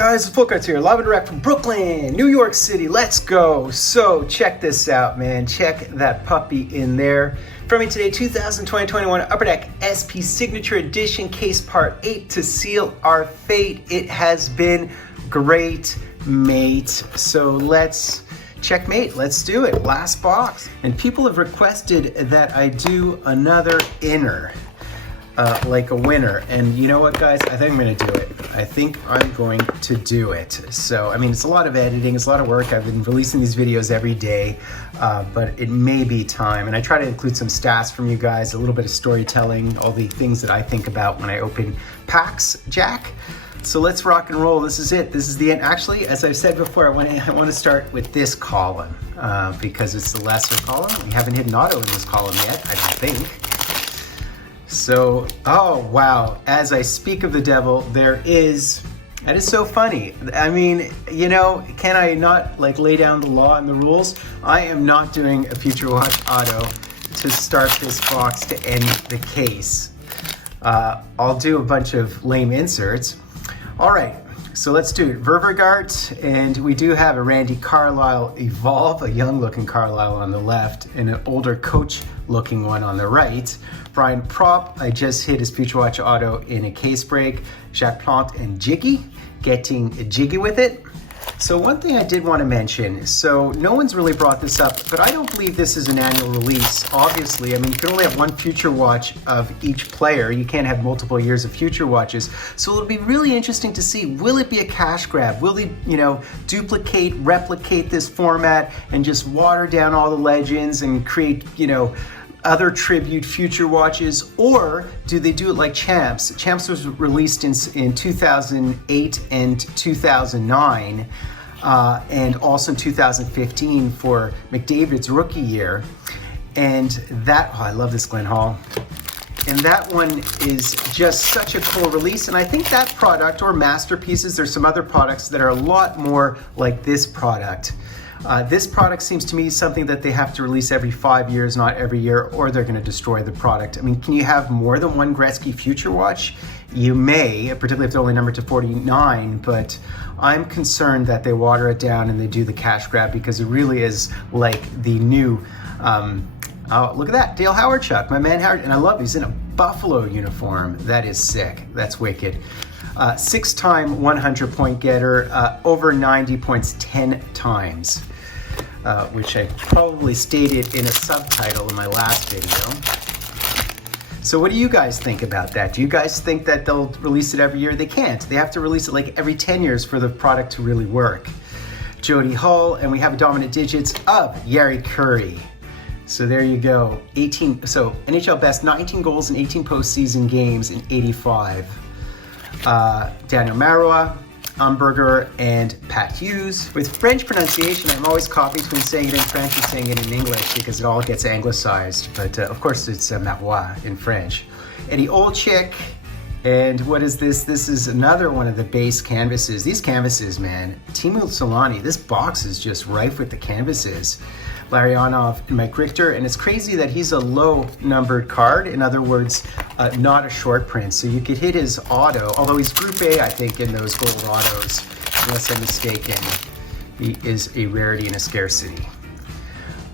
Guys, it's Fultoncards here, live and direct from Brooklyn, New York City. Let's go. So check this out, man. Check that puppy in there. From me today, 2020-21 Upper Deck SP Signature Edition, Case Part 8 to seal our fate. It has been great, mate. So let's checkmate. Let's do it. Last box. And people have requested that I do another inner. Like a winner. And you know what, guys? I think I'm going to do it. I think I'm going to do it. So, I mean, it's a lot of editing. It's a lot of work. I've been releasing these videos every day, but it may be time. And I try to include some stats from you guys, a little bit of storytelling, all the things that I think about when I open packs, Jack. So let's rock and roll. This is it. This is the end. Actually, as I've said before, I want to start with this column because it's the lesser column. We haven't hit an auto in this column yet, I don't think. So, oh wow, as I speak of the devil, that is so funny. I mean, you know, can I not like lay down the law and the rules? I am not doing a Future Watch auto to start this box to end the case. I'll do a bunch of lame inserts. All right, so let's do it. Ververgart, and we do have a Randy Carlisle Evolve, a young looking Carlisle on the left, and an older coach looking one on the right. Brian Prop, I just hit his Future Watch auto in a case break. Jacques Plante and Jiggy, getting jiggy with it. So one thing I did want to mention, so no one's really brought this up, but I don't believe this is an annual release. Obviously, I mean, you can only have one Future Watch of each player. You can't have multiple years of Future Watches. So it'll be really interesting to see, will it be a cash grab? Will they, you know, duplicate, replicate this format and just water down all the legends and create, you know, other tribute Future Watches, or do they do it like Champs? Champs was released in 2008 and 2009, and also in 2015 for McDavid's rookie year. And that, oh, I love this Glenn Hall. And that one is just such a cool release. And I think that product, or masterpieces, there's some other products that are a lot more like this product. This product seems to me something that they have to release every 5 years, not every year, or they're going to destroy the product. I mean, can you have more than one Gretzky Future Watch? You may, particularly if they're only numbered to 49, but I'm concerned that they water it down and they do the cash grab because it really is like the new, oh, look at that, Dale Howard-Chuck, my man Howard, and I love, he's in a Buffalo uniform. That is sick, that's wicked. 6-time 100-point getter, over 90 points 10 times. Which I probably stated in a subtitle in my last video. So what do you guys think about that? Do you guys think that they'll release it every year? They can't. They have to release it like every 10 years for the product to really work. Jody Hull, and we have dominant digits of Yari Curry. So there you go. 18. So NHL best, 19 goals in 18 postseason games in 85. Daniel Marois, Umberger, and Pat Hughes. With French pronunciation, I'm always caught between saying it in French and saying it in English because it all gets anglicized. But of course, it's Marois in French. Eddie Olczyk, and what is this? This is another one of the base canvases. These canvases, man, Timu Solani, this box is just rife with the canvases. Larionov and Mike Richter, and it's crazy that he's a low numbered card. In other words, not a short print. So you could hit his auto, although he's Group A, I think, in those gold autos, unless I'm mistaken. He is a rarity and a scarcity.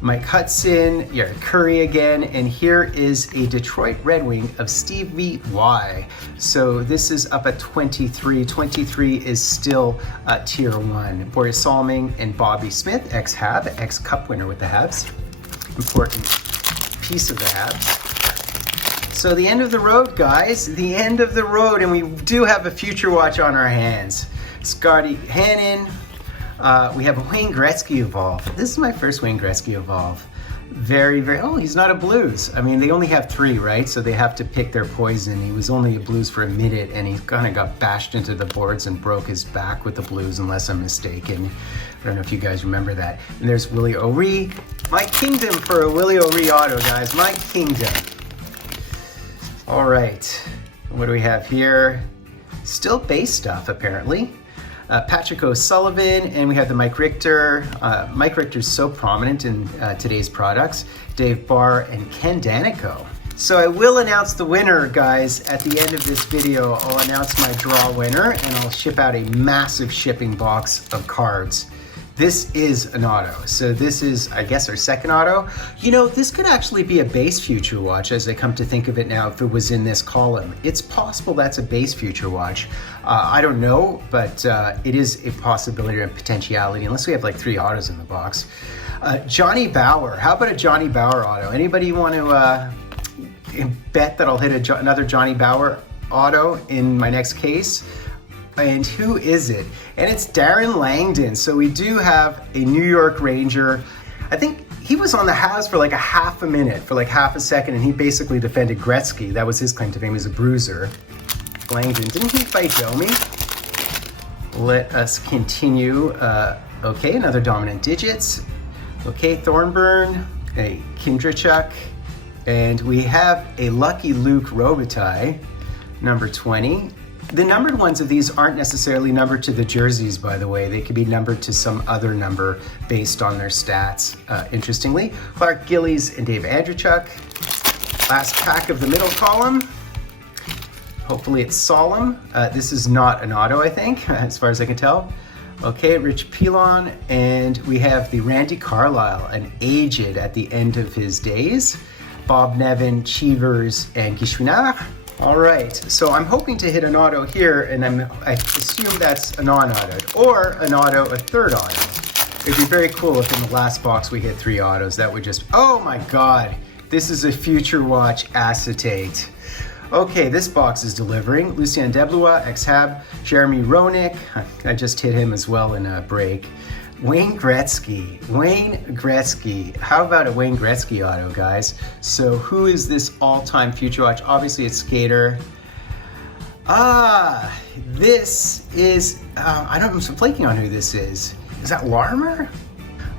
Mike Hudson, yeah, Curry again, and here is a Detroit Red Wing of Stevie Y. So this is up at 23. 23 is still tier 1. Boris Salming and Bobby Smith, ex-Hab, ex-Cup winner with the Habs. Important piece of the Habs. So the end of the road, guys, the end of the road, and we do have a Future Watch on our hands. Scotty Hannon. We have a Wayne Gretzky Evolve. This is my first Wayne Gretzky Evolve. Very, very, oh, he's not a Blues. I mean, they only have 3, right? So they have to pick their poison. He was only a Blues for a minute, and he kind of got bashed into the boards and broke his back with the Blues, unless I'm mistaken. I don't know if you guys remember that. And there's Willie O'Ree. My kingdom for a Willie O'Ree auto, guys. My kingdom. All right. What do we have here? Still base stuff, apparently. Patrick O'Sullivan, and we have the Mike Richter. Mike Richter's so prominent in today's products. Dave Barr and Ken Danico. So I will announce the winner, guys, at the end of this video. I'll announce my draw winner and I'll ship out a massive shipping box of cards. This is an auto. So this is, I guess, our second auto. You know, this could actually be a base Future Watch as I come to think of it now if it was in this column. It's possible that's a base Future Watch. I don't know, but it is a possibility or a potentiality, unless we have like 3 autos in the box. Johnny Bauer, how about a Johnny Bauer auto? Anybody want to bet that I'll hit another Johnny Bauer auto in my next case? And who is it? And it's Darren Langdon. So we do have a New York Ranger. I think he was on the Habs for like a half a minute, for like half a second, and he basically defended Gretzky. That was his claim to fame, he was a bruiser. Langdon, didn't he fight Domi? Let us continue. Okay, another dominant digits. Okay, Thornburn, a Kindrachuk, and we have a Lucky Luke Robitaille, number 20. The numbered ones of these aren't necessarily numbered to the jerseys, by the way. They could be numbered to some other number based on their stats, interestingly. Clark Gillies and Dave Andreychuk. Last pack of the middle column. Hopefully it's solemn. This is not an auto, I think, as far as I can tell. Okay, Rich Pilon, and we have the Randy Carlyle, an aged at the end of his days. Bob Nevin, Cheevers, and Gishwinard. All right, so I'm hoping to hit an auto here, and I assume that's a non-auto, or an auto, a third auto. It'd be very cool if in the last box we hit 3 autos. That would just, oh my God, this is a Future Watch acetate. Okay, this box is delivering. Lucien Deblois, ex-Hab, Jeremy Roenick, I just hit him as well in a break. Wayne Gretzky. How about a Wayne Gretzky auto, guys? So who is this all-time Future Watch? Obviously it's Skater. This is, I don't know, I'm flaking on who this is. Is that Larmer?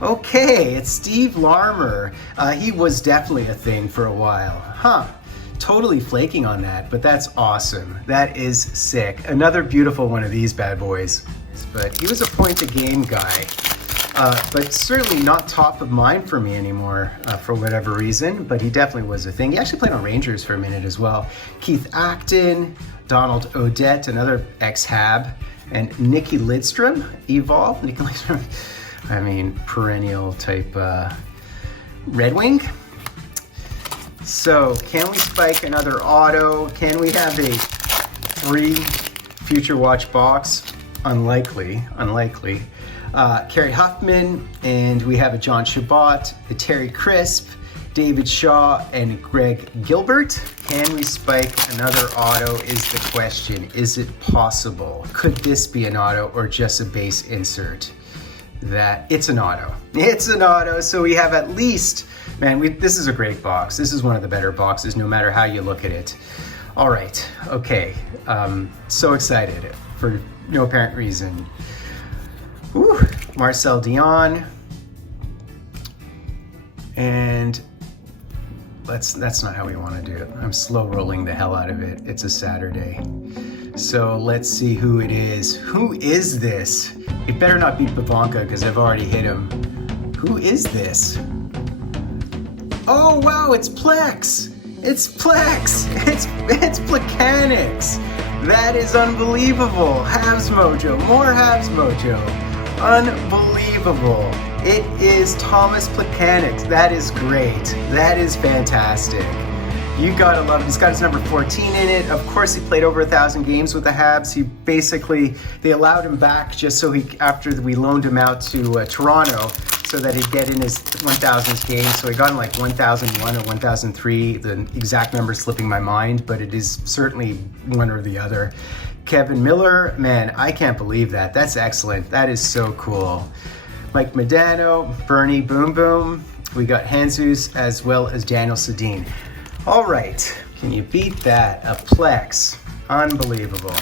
Okay, it's Steve Larmer. He was definitely a thing for a while. Totally flaking on that, but that's awesome. That is sick. Another beautiful one of these bad boys. But he was a point-a-game guy, but certainly not top of mind for me anymore for whatever reason, but he definitely was a thing. He actually played on Rangers for a minute as well. Keith Acton, Donald Odette, another ex-Hab, and Nicky Lidstrom, Evolve. Nicky Lidstrom, I mean, perennial type Red Wing. So, can we spike another auto? Can we have a 3 Future Watch box? Unlikely. Kerry Huffman, and we have a John Chabot, a Terry Crisp, David Shaw, and Greg Gilbert. Can we spike another auto is the question. Is it possible? Could this be an auto or just a base insert? It's an auto. It's an auto, so we have at least, man, this is a great box. This is one of the better boxes, no matter how you look at it. All right, okay, so excited for no apparent reason. Woo. Marcel Dion, and that's not how we want to do it. I'm slow rolling the hell out of it. It's a Saturday. So let's see who it is. Who is this? It better not be Pavanka because I've already hit him. Who is this? Oh wow, it's Plex! It's Plex! It's Plecanix! That is unbelievable! Habs Mojo, more Habs Mojo. Unbelievable. It is Thomas Plecanix. That is great. That is fantastic. You gotta love it. He's got his number 14 in it. Of course, he played over 1,000 games with the Habs. They allowed him back just so after we loaned him out to Toronto, so that he'd get in his 1,000th game. So he got in like 1,001 or 1,003. The exact number is slipping my mind, but it is certainly one or the other. Kevin Miller, man, I can't believe that. That's excellent. That is so cool. Mike Medano, Bernie Boom Boom. We got Jesus as well as Daniel Sedin. All right, can you beat that? A Plex. Unbelievable.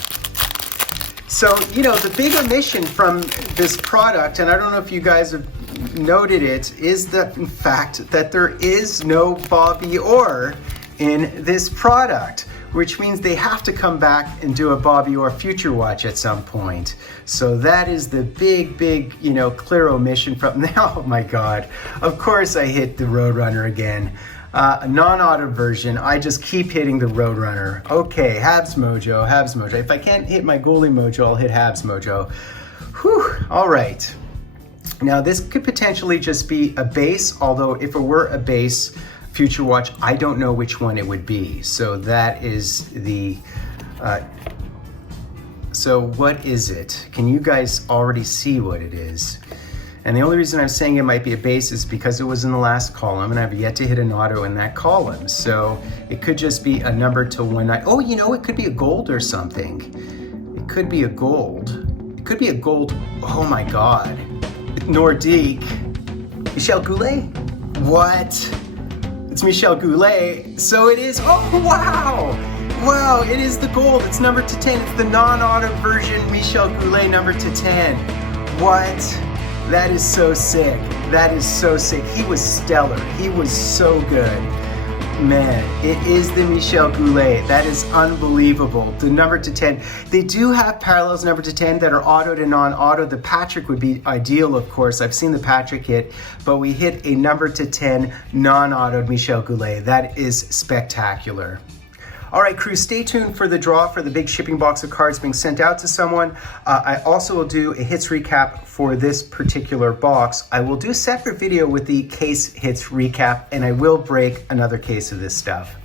So, you know, the big omission from this product, and I don't know if you guys have noted it, is the fact that there is no Bobby Orr in this product. which means they have to come back and do a Bobby Orr Future Watch at some point. So that is the big, clear omission from now. Oh my God. Of course I hit the Roadrunner again. A non-auto version, I just keep hitting the Roadrunner. Okay, Habs Mojo. If I can't hit my goalie mojo, I'll hit Habs Mojo. Whew, all right. Now this could potentially just be a base, although if it were a base Future Watch, I don't know which one it would be. So that is the, so what is it? Can you guys already see what it is? And the only reason I'm saying it might be a base is because it was in the last column and I've yet to hit an auto in that column. So it could just be a number to 19. Oh, it could be a gold or something. It could be a gold. It could be a gold. Oh my God. Nordique. Michel Goulet? What? It's Michel Goulet. So it is. Oh, wow. Wow, it is the gold. It's number to 10. It's the non-auto version Michel Goulet number to 10. What? That is so sick. That is so sick. He was stellar. He was so good. Man, it is the Michel Goulet. That is unbelievable. The number to 10. They do have parallels number to 10 that are auto to non-auto. The Patrick would be ideal, of course. I've seen the Patrick hit, but we hit a number to 10 non-autoed Michel Goulet. That is spectacular. All right, crew, stay tuned for the draw for the big shipping box of cards being sent out to someone. I also will do a hits recap for this particular box. I will do a separate video with the case hits recap, and I will break another case of this stuff.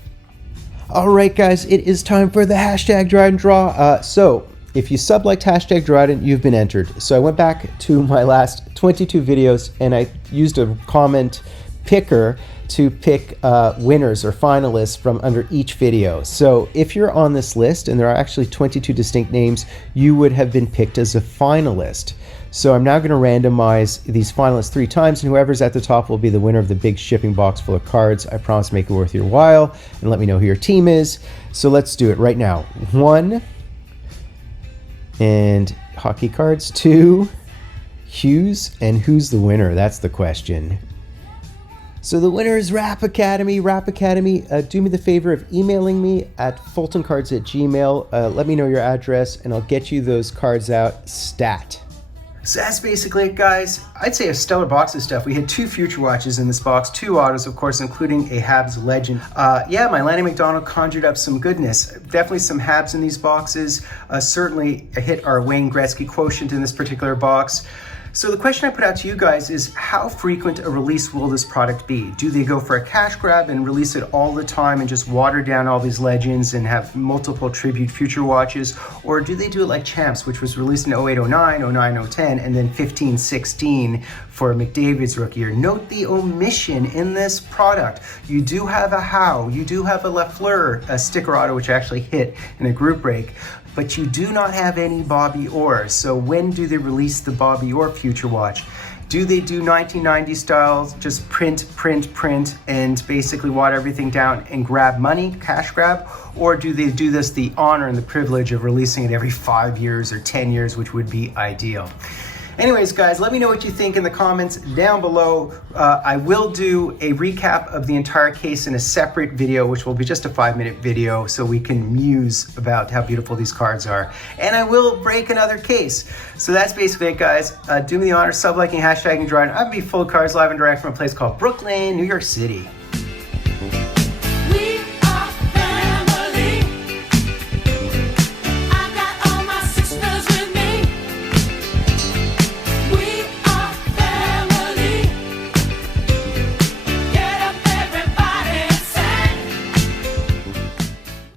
All right, guys, it is time for the hashtag Dryden draw. So if you sub-liked hashtag Dryden, you've been entered. So I went back to my last 22 videos, and I used a comment picker to pick winners or finalists from under each video. So if you're on this list, and there are actually 22 distinct names, you would have been picked as a finalist. So I'm now going to randomize these finalists 3 times, and whoever's at the top will be the winner of the big shipping box full of cards. I promise to make it worth your while, and let me know who your team is. So let's do it right now. 1, and hockey cards. 2, Hughes, and who's the winner? That's the question. So the winner is Rap Academy. Rap Academy, do me the favor of emailing me at fultoncards@gmail. Let me know your address, and I'll get you those cards out stat. So that's basically it, guys. I'd say a stellar box of stuff. We had 2 Future Watches in this box, 2 autos, of course, including a Habs legend. Yeah, my Lanny McDonald conjured up some goodness. Definitely some Habs in these boxes. Certainly hit our Wayne Gretzky quotient in this particular box. So the question I put out to you guys is, how frequent a release will this product be? Do they go for a cash grab and release it all the time and just water down all these legends and have multiple tribute Future Watches? Or do they do it like Champs, which was released in 08, 09, 09, 010, and then 15, 16 for McDavid's rookie year? Note the omission in this product. You do have a Howe, you do have a Lafleur, a sticker auto, which actually hit in a group break, but you do not have any Bobby Orr. So when do they release the Bobby Orr Future Watch? Do they do 1990 styles, just print, and basically water everything down and grab money, cash grab? Or do they do this the honor and the privilege of releasing it every 5 years or 10 years, which would be ideal? Anyways, guys, let me know what you think in the comments down below. I will do a recap of the entire case in a separate video, which will be just a 5-minute video, so we can muse about how beautiful these cards are. And I will break another case. So that's basically it, guys. Do me the honor, sub-liking, hashtagging, drawing. I'm going to be Fultoncards live and direct from a place called Brooklyn, New York City.